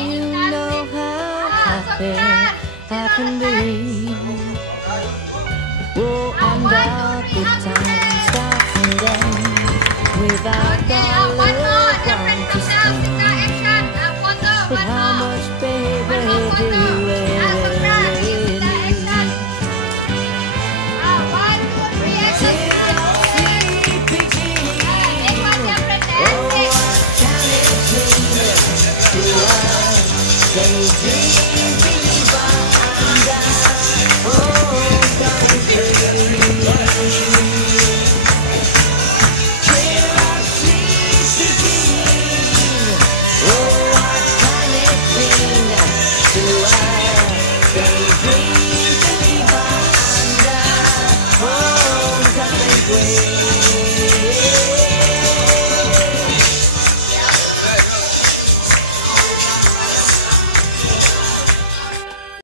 you know how happy I can be. Oh, and our good time starts and ends without our loved one to stand. But how much, baby, do we really need? Oh, what can it mean to us?